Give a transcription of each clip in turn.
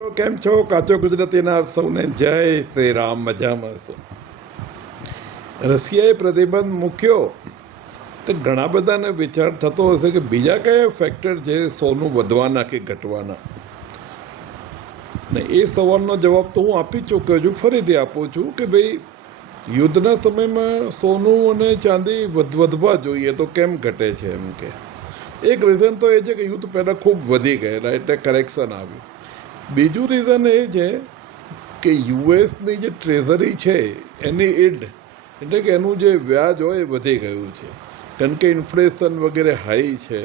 કેમ છો? કાચો ગુજરાતીના આપ સૌને જય શ્રી રામ. મજામાં છો? રશિયાએ પ્રતિબંધ મૂક્યો તો ઘણા બધાને વિચાર થતો હશે કે બીજા કયા ફેક્ટર છે સોનું વધવાના કે ઘટવાના. ને એ સવાલનો જવાબ તો હું આપી ચૂક્યો છું, ફરીથી આપું છું કે ભાઈ યુદ્ધના સમયમાં સોનું અને ચાંદી વધવા જોઈએ તો કેમ ઘટે છે એમ કે એક રીઝન તો એ છે કે યુદ્ધ પહેલાં ખૂબ વધી ગયેલા એટલે કરેક્શન આવ્યું. બીજું રીઝન એ છે કે યુએસની જે ટ્રેઝરી છે એની ઇલ્ડ એટલે કે એનું જે વ્યાજ હોય એ વધી ગયું છે, કારણ કે ઇન્ફ્લેશન વગેરે હાઈ છે.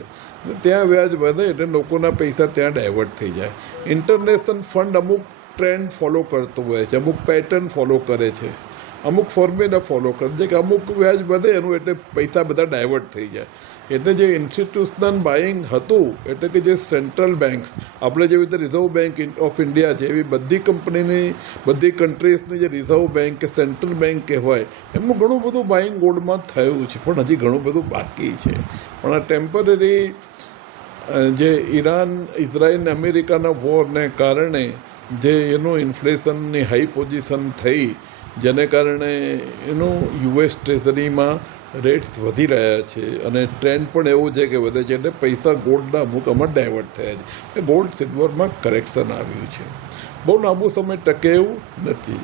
ત્યાં વ્યાજ વધે એટલે લોકોના પૈસા ત્યાં ડાયવર્ટ થઈ જાય. ઇન્ટરનેશનલ ફંડ અમુક ટ્રેન્ડ ફોલો કરતું હોય છે, અમુક પેટર્ન ફોલો કરે છે, અમુક ફોર્મ્યુલા ફોલો કરે છે કે અમુક વ્યાજ વધે એનું એટલે પૈસા બધા ડાયવર્ટ થઈ જાય. એટલે જે ઇન્સ્ટિટ્યુશનલ બાઇંગ હતું એટલે કે જે સેન્ટ્રલ બેન્ક્સ આપણે જેવી રીતે રિઝર્વ બેન્ક ઓફ ઇન્ડિયા છે એવી બધી કંપનીની બધી કન્ટ્રીઝની જે રિઝર્વ બેન્ક કે સેન્ટ્રલ બેન્ક કહેવાય એમનું ઘણું બધું બાઇંગ ગોલ્ડમાં થયું છે, પણ હજી ઘણું બધું બાકી છે. પણ આ ટેમ્પરરી જે ઈરાન ઇઝરાયલ ને અમેરિકાના વોરને કારણે જે એનું ઇન્ફ્લેશનની હાઈ પોઝિશન થઈ જેને કારણે એનું યુએસ ટ્રેઝરીમાં રેટ્સ વધી રહ્યા છે અને ટ્રેન્ડ પણ એવું છે કે વધે છે એટલે પૈસા ગોલ્ડના અમુક આમાં ડાયવર્ટ થયા છે. ગોલ્ડ સિલ્વરમાં કરેક્શન આવ્યું છે, બહુ લાંબુ સમય ટકે એવું નથી.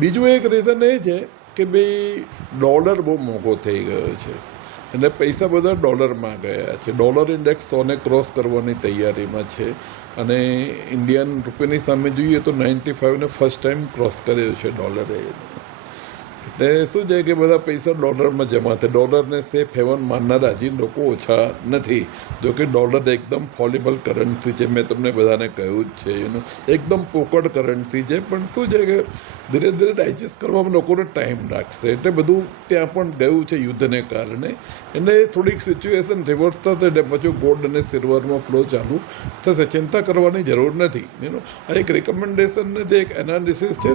બીજું એક રીઝન એ છે કે ભાઈ ડોલર બહુ મોંઘો થઈ ગયો છે એટલે પૈસા બધા ડોલરમાં ગયા છે. ડોલર ઇન્ડેક્સ 100ને ક્રોસ કરવાની તૈયારીમાં છે અને ઇન્ડિયન રૂપિયાની સામે જોઈએ તો 95ને ફર્સ્ટ ટાઈમ ક્રોસ કર્યો છે ડોલરે. એટલે શું છે કે બધા પૈસા ડોલરમાં જમા થાય. ડોલરને સેફ હેવન માનનારા હજી લોકો ઓછા નથી. જોકે ડોલર એકદમ ફોલેબલ કરન્સી છે, મેં તમને બધાને કહ્યું જ છે. એનું એકદમ પોકળ કરન્સી છે, પણ શું છે કે ધીરે ધીરે ડાયજેસ્ટ કરવામાં લોકોને ટાઈમ લાગશે. એટલે બધું ત્યાં પણ ગયું છે યુદ્ધને કારણે. એટલે થોડીક સિચ્યુએશન રિવર્સ થશે એટલે પછી ગોલ્ડ અને સિલ્વરમાં ફ્લો ચાલુ થશે. ચિંતા કરવાની જરૂર નથી. આ એક રિકમેન્ડેશન નથી, એક એનાલિસિસ છે.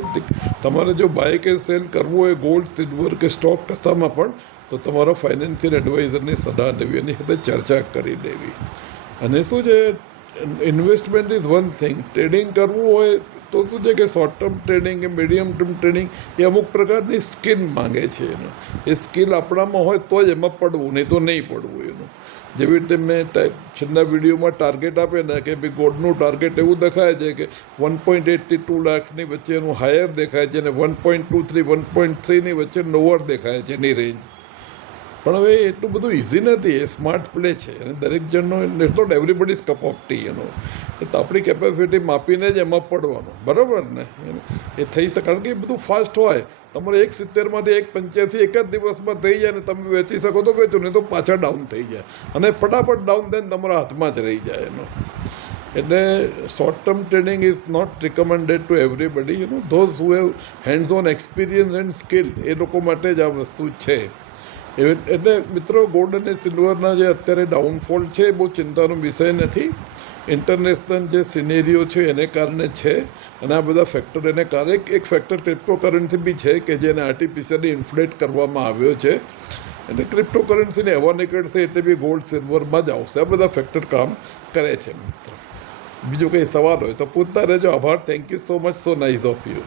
તમારે જો બાય કે સેલ કરવું હોય ગોલ્ડ સિલ્વર કે સ્ટોક કશામાં પણ તો તમારા ફાઇનાન્શિયલ એડવાઇઝરની સલાહ લેવી, એની સાથે ચર્ચા કરી લેવી. અને શું છે investment is one thing. Trading કરવું હોય તો શું છે કે શોર્ટ ટર્મ ટ્રેડિંગ કે મીડિયમ ટર્મ ટ્રેડિંગ એ અમુક પ્રકારની સ્કિલ માંગે છે. એ સ્કિલ આપણામાં હોય તો જ એમાં પડવું, નહીં તો નહીં પડવું. જેવી રીતે મેં છેલ્લા વિડીયોમાં ટાર્ગેટ આપે ને કે ભાઈ ગોલ્ડનું ટાર્ગેટ એવું દેખાય છે કે 1.82 લાખની વચ્ચે એનું હાયર દેખાય છે અને 1.23 1.3ની વચ્ચે લોઅર દેખાય છે એની રેન્જ. પણ હવે એટલું બધું ઇઝી નથી. એ સ્માર્ટ પ્લે છે અને દરેક જણનો it's not everybody's cup of tea. તો આપણી કેપેસિટી માપીને જ એમાં પડવાનું, બરાબર ને? એ થઈ શકે, કારણ કે એ બધું ફાસ્ટ હોય. તમારે 1.70માંથી 1.85 એક જ દિવસમાં થઈ જાય ને તમે વેચી શકો તો વેચો, નહીં તો પાછા ડાઉન થઈ જાય અને ફટાફટ ડાઉન થઈને તમારા હાથમાં જ રહી જાય એટલે short term trading is not recommended to everybody. Those who have hands on experience and skill એ લોકો માટે જ આ વસ્તુ છે. એટલે મિત્રો ગોલ્ડ અને સિલ્વરના જે અત્યારે ડાઉનફોલ છે એ બહુ ચિંતાનો વિષય નથી. ઇન્ટરનેશનલ જે સિનેરીઓ છે એને કારણે છે અને આ બધા ફેક્ટર એને કારણે એક ફેક્ટર ક્રિપ્ટોકરન્સી બી છે કે જેને આર્ટિફિશિયલી ઇન્ફ્લેટ કરવામાં આવ્યો છે. એટલે ક્રિપ્ટોકરન્સીને હવા નીકળશે એટલે બી ગોલ્ડ સિલ્વરમાં જ આવશે. આ બધા ફેક્ટર કામ કરે છે. મિત્રો બીજો કંઈ સવાલ હોય તો પૂછતા રહેજો. આભાર. Thank you so much. So nice of you.